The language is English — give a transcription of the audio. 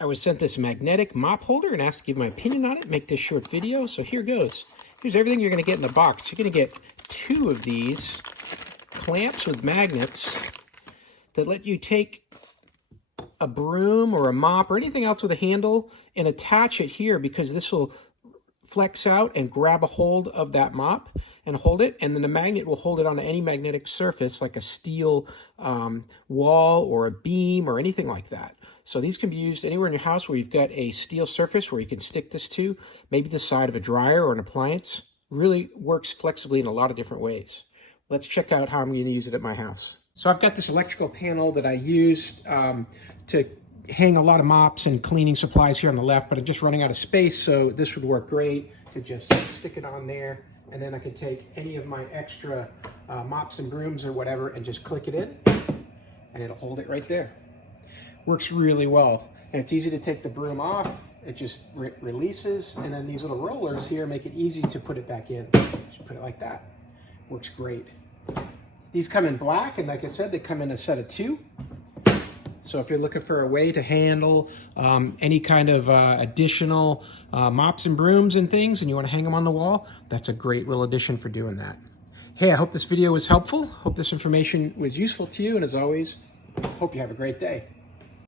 I was sent this magnetic mop holder and asked to give my opinion on it, make this short video. So here goes. Here's everything you're going to get in the box. You're going to get 2 of these clamps with magnets that let you take a broom or a mop or anything else with a handle and attach it here, because this will flex out and grab a hold of that mop and hold it, and then the magnet will hold it onto any magnetic surface like a steel wall or a beam or anything like that. So these can be used anywhere in your house where you've got a steel surface where you can stick this to, maybe the side of a dryer or an appliance. Really works flexibly in a lot of different ways. Let's check out how I'm going to use it at my house. So I've got this electrical panel that I used to hang a lot of mops and cleaning supplies here on the left, but I'm just running out of space, so this would work great to just stick it on there, and then I could take any of my extra mops and brooms or whatever and just click it in, and it'll hold it right there. Works really well, and it's easy to take the broom off. It just releases, and then these little rollers here make it easy to put it back in. Just put it like that. Works great. These come in black, and like I said, they come in a set of 2. So if you're looking for a way to handle any kind of additional mops and brooms and things, and you want to hang them on the wall, that's a great little addition for doing that. Hey, I hope this video was helpful. Hope this information was useful to you, and as always, hope you have a great day.